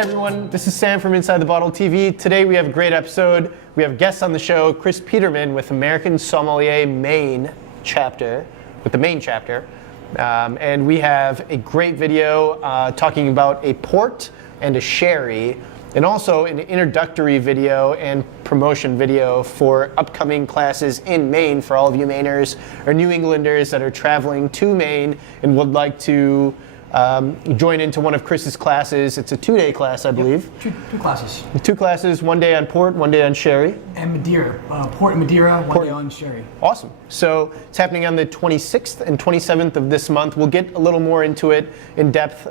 everyone, this is Sam from Inside the Bottle TV. Today we have a great episode. We have guests on the show, Chris Peterman with American Sommelier Maine chapter, with the Maine chapter. And we have a great video talking about a port and a sherry, and also an introductory video and promotion video for upcoming classes in Maine for all of you Mainers or New Englanders that are traveling to Maine and would like to join into one of Chris's classes. It's a 2-day class, I believe. Two classes. 2 classes, 1 day on port, 1 day on sherry. And Madeira. Port and Madeira, 1 day on sherry. Awesome. So it's happening on the 26th and 27th of this month. We'll get a little more into it in depth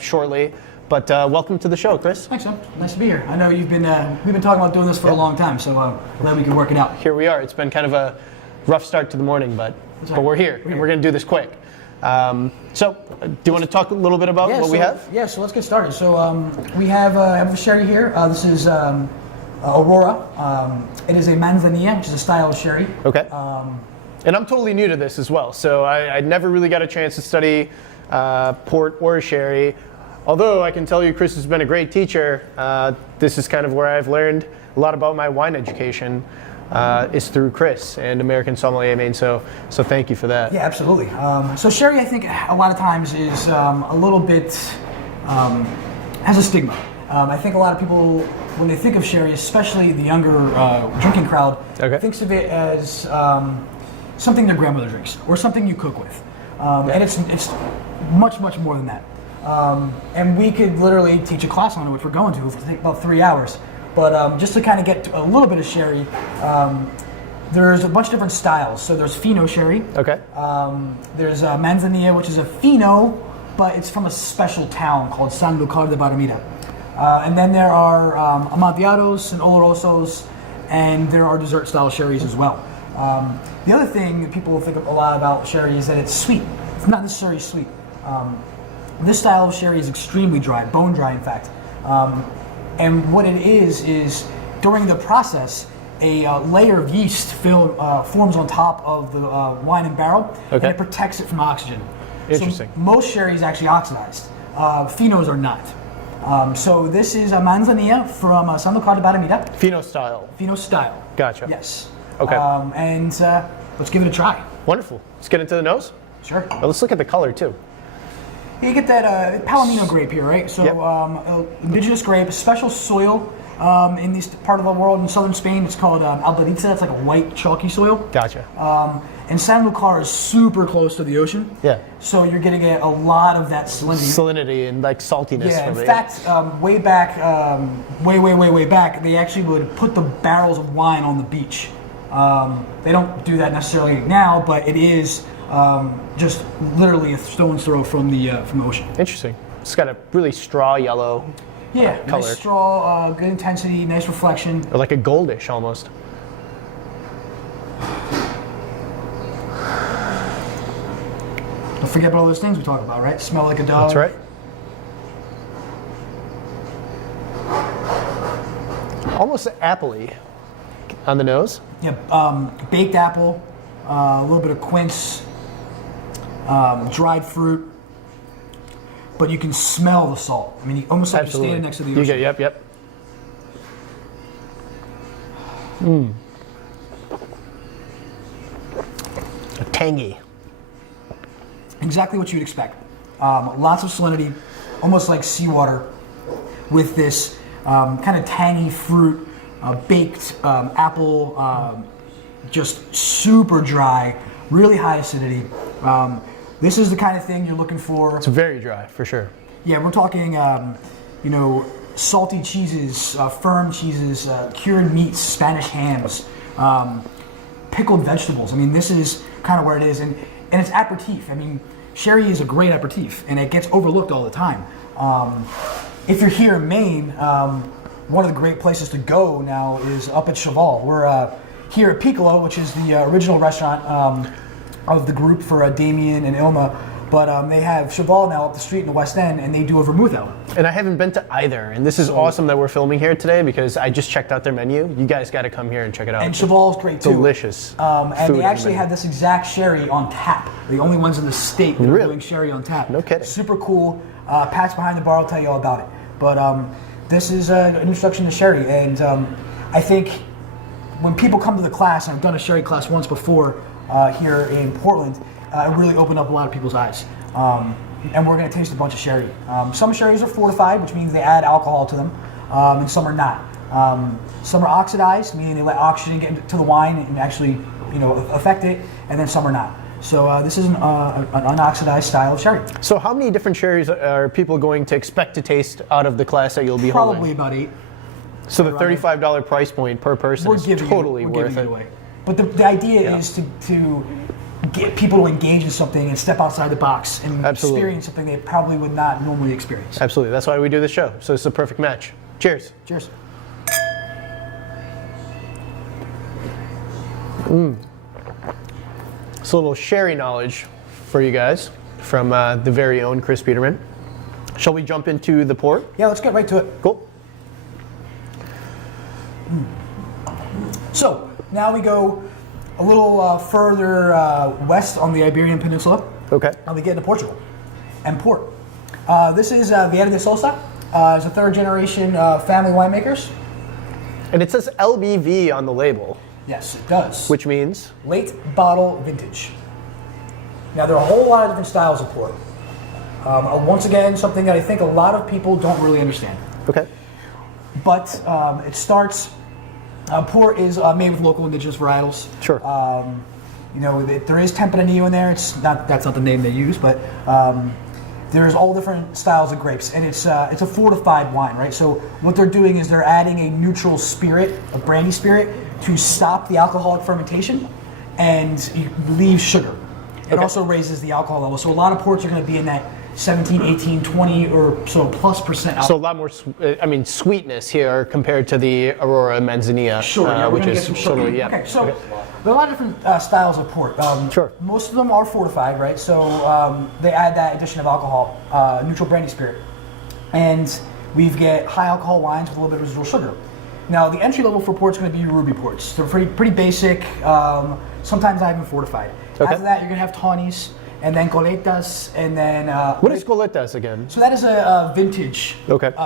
shortly. But welcome to the show, Chris. Thanks, Sam. Nice to be here. I know we've been talking about doing this for a long time, so glad we can work it out. Here we are. It's been kind of a rough start to the morning, but we're here, and we're going to do this quick. So, do you want to talk a little bit about what we have? Yeah, so let's get started. So we have a sherry here. This is Aurora. It is a manzanilla, which is a style of sherry. Okay. And I'm totally new to this as well, so I never really got a chance to study port or sherry. Although I can tell you Chris has been a great teacher, this is kind of where I've learned a lot about my wine education. Is through Chris and American Sommelier Maine, so thank you for that. Yeah, absolutely. So sherry, I think, a lot of times is a little bit, has a stigma. I think a lot of people, when they think of sherry, especially the younger drinking crowd, thinks of it as something their grandmother drinks or something you cook with. And it's much more than that. And we could literally teach a class on it, which we're going to. It'll take about 3 hours. But just to kind of get a little bit of sherry, there's a bunch of different styles. So there's Fino sherry. Okay. There's Manzanilla, which is a Fino, but it's from a special town called San Lucar de Barrameda. And then there are Amontllados and Olorosos, and there are dessert style sherries as well. The other thing that people think a lot about sherry is that it's sweet. It's not necessarily sweet. This style of sherry is extremely dry, bone dry in fact. And what it is during the process, a layer of yeast forms on top of the wine and barrel, and it protects it from oxygen. Interesting. So most sherry is actually oxidized. Finos are not. So this is a Manzanilla from San Lucar de Barrameda. Fino style. Fino style. Gotcha. Yes. Okay. And let's give it a try. Wonderful. Let's get into the nose. Sure. Well, let's look at the color too. You get that Palomino grape here, right? So indigenous grape, a special soil in this part of the world. In southern Spain, it's called Albariza. It's like a white chalky soil. Gotcha. And San Lucar is super close to the ocean. Yeah. So you're going to get a lot of that salinity. Salinity and like saltiness. Yeah. In fact, way back, way back, they actually would put the barrels of wine on the beach. They don't do that necessarily now, but it is. Just literally a stone's throw from the ocean. Interesting. It's got a really straw yellow color. Nice straw, good intensity, nice reflection. Or like a goldish almost. Don't forget about all those things we talk about, right? Smell like a dog. That's right. Almost apple-y on the nose. Yeah, baked apple, a little bit of quince. Dried fruit, but you can smell the salt. I mean, you almost like you're standing next to the ocean. Yep. Tangy. Exactly what you'd expect. Lots of salinity, almost like seawater, with this kind of tangy fruit, baked apple, just super dry, really high acidity. This is the kind of thing you're looking for. It's very dry, for sure. Yeah, we're talking, salty cheeses, firm cheeses, cured meats, Spanish hams, pickled vegetables. I mean, this is kind of where it is, and it's aperitif. I mean, sherry is a great aperitif, and it gets overlooked all the time. If you're here in Maine, one of the great places to go now is up at Cheval. We're here at Piccolo, which is the original restaurant of the group for Damien and Ilma, but they have Cheval now up the street in the West End, and they do a vermouth hour. And I haven't been to either, and this is awesome that we're filming here today because I just checked out their menu. You guys got to come here and check it out. And Cheval's great too. Delicious. And they actually have this exact sherry on tap. The only ones in the state that are doing sherry on tap. No kidding. Super cool. Pat's behind the bar will tell you all about it. But this is an introduction to sherry, and I think when people come to the class, and I've done a sherry class once before here in Portland, it really opened up a lot of people's eyes. And we're going to taste a bunch of sherry. Some sherries are fortified, which means they add alcohol to them, and some are not. Some are oxidized, meaning they let oxygen get into the wine and actually, affect it, and then some are not. So this is an unoxidized style of sherry. So how many different sherries are people going to expect to taste out of the class that you'll be holding? Probably about 8. So the $35 price point per person is totally worth it. Away. But the idea is to get people to engage in something and step outside the box and experience something they probably would not normally experience. Absolutely. That's why we do this show. So it's a perfect match. Cheers. Cheers. So a little sherry knowledge for you guys from the very own Chris Peterman. Shall we jump into the port? Yeah, let's get right to it. Cool. So now we go a little further west on the Iberian Peninsula. Okay. And we get into Portugal and port. This is Vieira de Sousa. It's a third generation family winemakers. And it says LBV on the label. Yes, it does. Which means? Late bottle vintage. Now there are a whole lot of different styles of port. Once again, something that I think a lot of people don't really understand. Okay. But it starts, port is made with local indigenous varietals. Sure. There is Tempranillo in there. That's not the name they use, but there's all different styles of grapes, and it's a fortified wine, right? So what they're doing is they're adding a neutral spirit, a brandy spirit, to stop the alcoholic fermentation and leave sugar. It also raises the alcohol level. So a lot of ports are going to be in that 17, 18, 20 or so plus percent alcohol. So a lot more, sweetness here compared to the Aurora Manzanilla, Sure, which is some sugar. totally, Okay, so there are a lot of different styles of port. Sure. Most of them are fortified, right? So they add that addition of alcohol, neutral brandy spirit. And we get high alcohol wines with a little bit of residual sugar. Now, the entry level for ports is going to be your ruby ports. They're pretty basic, sometimes not even fortified. Okay. After that, you're going to have tawnies, and then coletas, and then... what is coletas again? So that is a vintage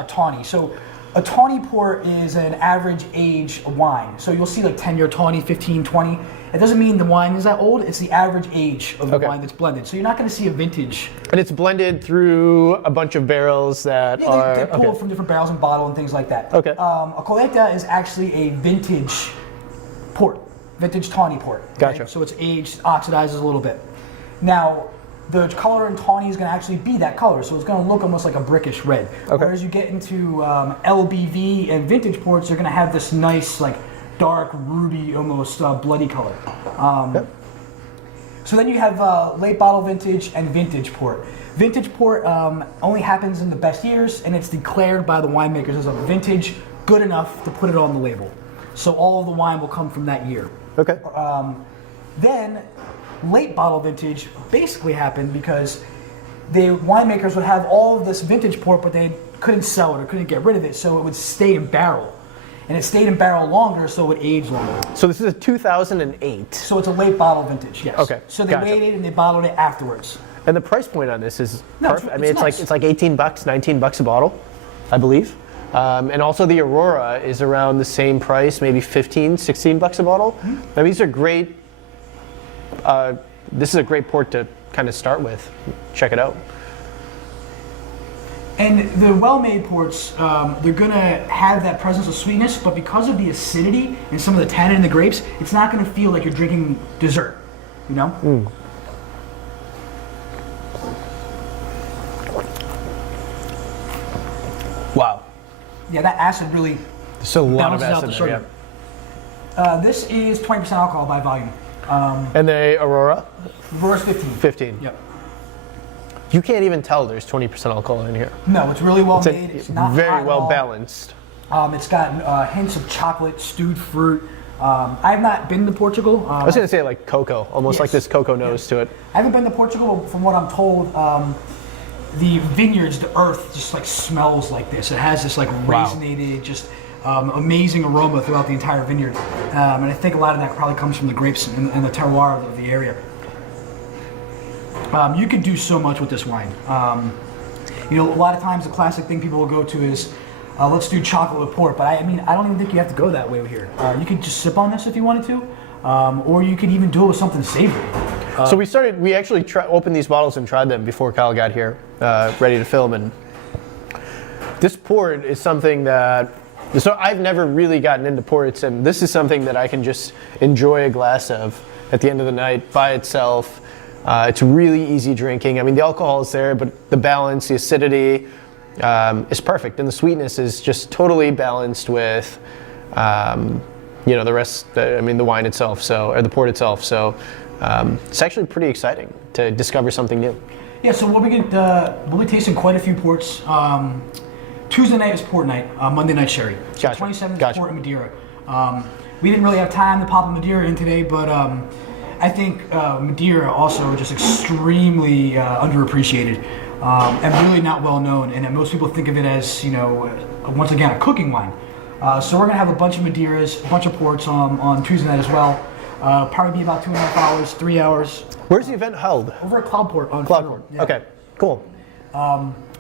tawny. So a tawny port is an average age wine. So you'll see like 10-year tawny, 15, 20. It doesn't mean the wine is that old. It's the average age of the wine that's blended. So you're not going to see a vintage. And it's blended through a bunch of barrels that are... They pull from different barrels and bottle and things like that. Okay. A coleta is actually a vintage port, vintage tawny port. Gotcha. Right? So it's aged, oxidizes a little bit. Now, the color in tawny is going to actually be that color, so it's going to look almost like a brickish red. Okay. Whereas you get into LBV and vintage ports, you're going to have this nice, like, dark, ruby, almost bloody color. So then you have late bottle vintage and vintage port. Vintage port only happens in the best years, and it's declared by the winemakers as a vintage good enough to put it on the label. So all of the wine will come from that year. Okay. Then late bottle vintage basically happened because the winemakers would have all of this vintage port, but they couldn't sell it or couldn't get rid of it, so it would stay in barrel. And it stayed in barrel longer, so it would age longer. So this is a 2008. So it's a late bottle vintage, yes. Okay. So they waited and they bottled it afterwards. And the price point on this is perfect. I mean, it's nice. like $18, $19 a bottle, I believe. And also the Aurora is around the same price, maybe $15, $16 a bottle. Mm-hmm. Now these are great. This is a great port to kind of start with. Check it out. And the well-made ports, they're going to have that presence of sweetness, but because of the acidity and some of the tannin in the grapes, it's not going to feel like you're drinking dessert, you know? Mm. Wow. Yeah, that acid really There's a lot of balances out acid the there, sugar. yeah. This is 20% alcohol by volume. And the Aurora? Aurora's 15. 15. Yep. You can't even tell there's 20% alcohol in here. No, it's really well made. It's not hot very at well all. balanced. It's got hints of chocolate, stewed fruit. I have not been to Portugal. I was going to say like cocoa, almost like this cocoa nose to it. I haven't been to Portugal, but from what I'm told, the vineyards, the earth just like smells like this. It has this like raisinated, just amazing aroma throughout the entire vineyard. And I think a lot of that probably comes from the grapes and the terroir of the area. You can do so much with this wine. A lot of times the classic thing people will go to is let's do chocolate with port. But I mean, I don't even think you have to go that way here. You could just sip on this if you wanted to, or you could even do it with something savory. So we actually opened these bottles and tried them before Kyle got here, ready to film. And this port is something that, so I've never really gotten into ports, and this is something that I can just enjoy a glass of at the end of the night by itself. It's really easy drinking. I mean, the alcohol is there, but the balance, the acidity is perfect, and the sweetness is just totally balanced with, the rest. I mean, the wine itself, or the port itself. So it's actually pretty exciting to discover something new. Yeah. So we'll be tasting quite a few ports. Tuesday night is port night. Monday night sherry. So Gotcha. 27th Gotcha. is port and Madeira. We didn't really have time to pop a Madeira in today, but I think Madeira also just extremely underappreciated and really not well known. And most people think of it as, once again, a cooking wine. So we're gonna have a bunch of Madeiras, a bunch of ports on Tuesday night as well. Probably be about 2.5 hours, 3 hours. Where's the event held? Over at Cloudport on Cloudport. Yeah. Okay, cool.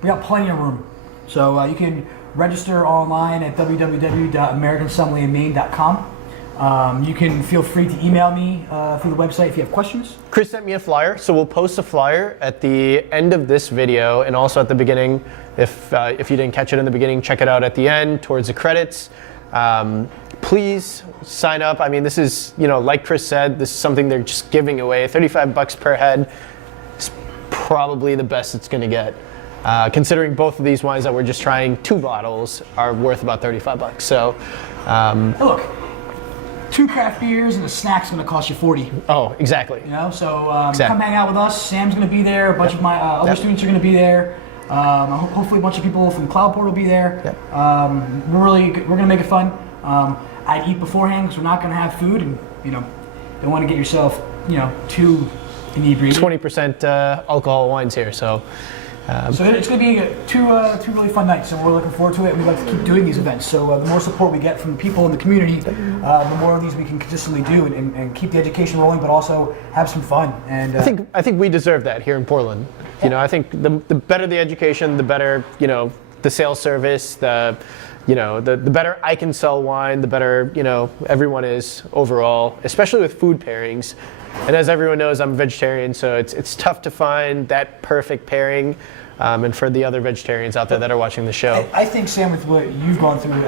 We got plenty of room. So you can register online at www.americansommeliermaine.com. You can feel free to email me through the website if you have questions. Chris sent me a flyer, so we'll post a flyer at the end of this video and also at the beginning. If you didn't catch it in the beginning, check it out at the end towards the credits. Please sign up. I mean, this is, like Chris said, this is something they're just giving away. $35 per head is probably the best it's going to get. Considering both of these wines that we're just trying, 2 bottles are worth about $35. So, Look, 2 craft beers and a snack's going to cost you $40. Oh, exactly. So Exactly. come hang out with us. Sam's going to be there. A bunch of my other students are going to be there. Hopefully, a bunch of people from Cloudport will be there. Yep. We're going to make it fun. I'd eat beforehand because we're not going to have food, and don't want to get yourself too inebriated. 20% alcohol wines here, so. So it's going to be two really fun nights, so we're looking forward to it. We'd like to keep doing these events. So the more support we get from people in the community, the more of these we can consistently do and keep the education rolling, but also have some fun. And I think we deserve that here in Portland. I think the better the education, the better the sales service, the better I can sell wine, the better everyone is overall, especially with food pairings. And as everyone knows, I'm a vegetarian, so it's tough to find that perfect pairing. And for the other vegetarians out there that are watching the show, I think, Sam, with what you've gone through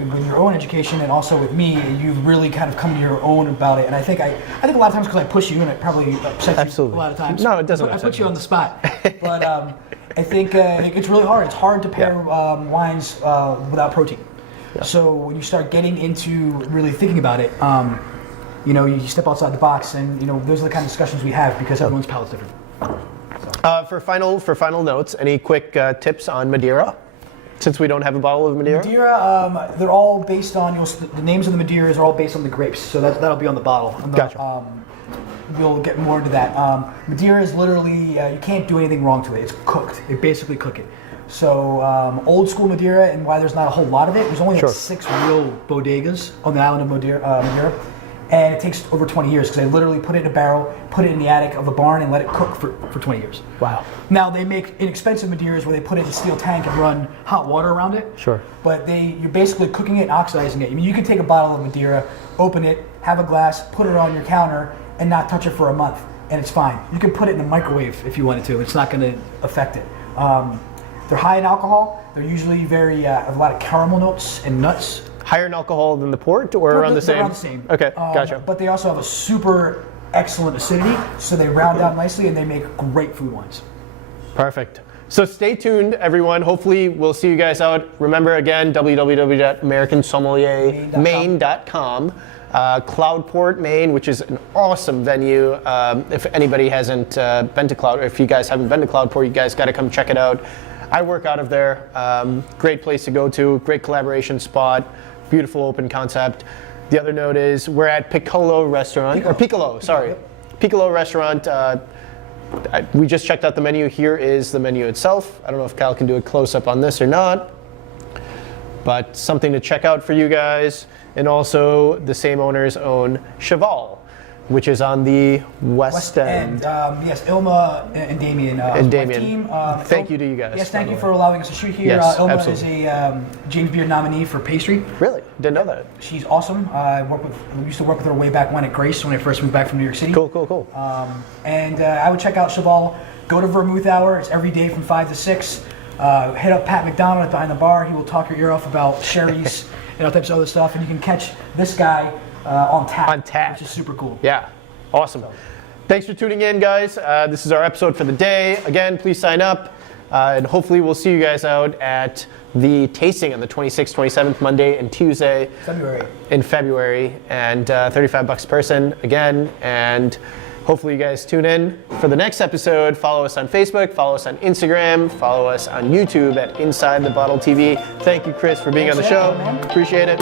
with your own education and also with me, you've really kind of come to your own about it. And I think a lot of times because I push you, and it probably upsets you a lot of times. No, it doesn't. I put you on the spot, but I think it's really hard. It's hard to pair wines without protein. Yeah. So when you start getting into really thinking about it, you step outside the box, and those are the kind of discussions we have because everyone's palate's different. For final notes, any quick tips on Madeira? Since we don't have a bottle of Madeira. Madeira, they're all based on the names of the Madeiras are all based on the grapes, so that'll be on the bottle. Gotcha. We'll get more into that. Madeira is literally you can't do anything wrong to it. It's cooked. They basically cook it. So old school Madeira, and why there's not a whole lot of it. There's only 6 real bodegas on the island of Madeira. And it takes over 20 years because they literally put it in a barrel, put it in the attic of a barn, and let it cook for 20 years. Wow. Now, they make inexpensive Madeiras where they put it in a steel tank and run hot water around it. Sure. But you're basically cooking it and oxidizing it. I mean, you could take a bottle of Madeira, open it, have a glass, put it on your counter, and not touch it for a month, and it's fine. You can put it in the microwave if you wanted to. It's not going to affect it. They're high in alcohol. They're usually a lot of caramel notes and nuts. Higher in alcohol than the port, or around the same? Around the same. Okay, gotcha. But they also have a super excellent acidity, so they round out nicely, and they make great food wines. Perfect. So stay tuned, everyone. Hopefully, we'll see you guys out. Remember, again, www.americansommeliermaine.com. Cloudport, Maine, which is an awesome venue. If anybody hasn't been to Cloud, or if you guys haven't been to Cloudport, you guys got to come check it out. I work out of there. Great place to go to. Great collaboration spot. Beautiful open concept. The other note is we're at Piccolo Restaurant, or Piccolo, sorry. Piccolo Restaurant. We just checked out the menu. Here is the menu itself. I don't know if Kyle can do a close-up on this or not, but something to check out for you guys. And also, the same owners own Cheval. which is on the West End. Yes, Ilma and Damien. And my Damien. team. Thank you to you guys. Yes, by thank the you way. for allowing us to shoot here. Yes, Ilma absolutely. is a James Beard nominee for pastry. Really? Didn't know that. She's awesome. I used to work with her way back when at Grace when I first moved back from New York City. Cool. And I would check out Cheval. Go to Vermouth Hour. It's every day from 5 to 6. Hit up Pat McDonald behind the bar. He will talk your ear off about sherries and all types of other stuff. And you can catch this guy on tap. On tap. Which is super cool. Yeah, awesome. Thanks for tuning in, guys. This is our episode for the day. Again, please sign up, and hopefully we'll see you guys out at the tasting on the 26th, 27th, Monday and Tuesday in February, and $35 a person again. And hopefully you guys tune in for the next episode. Follow us on Facebook, follow us on Instagram, follow us on YouTube at Inside the Bottle TV. Thank you, Chris, for being on the show. Appreciate it.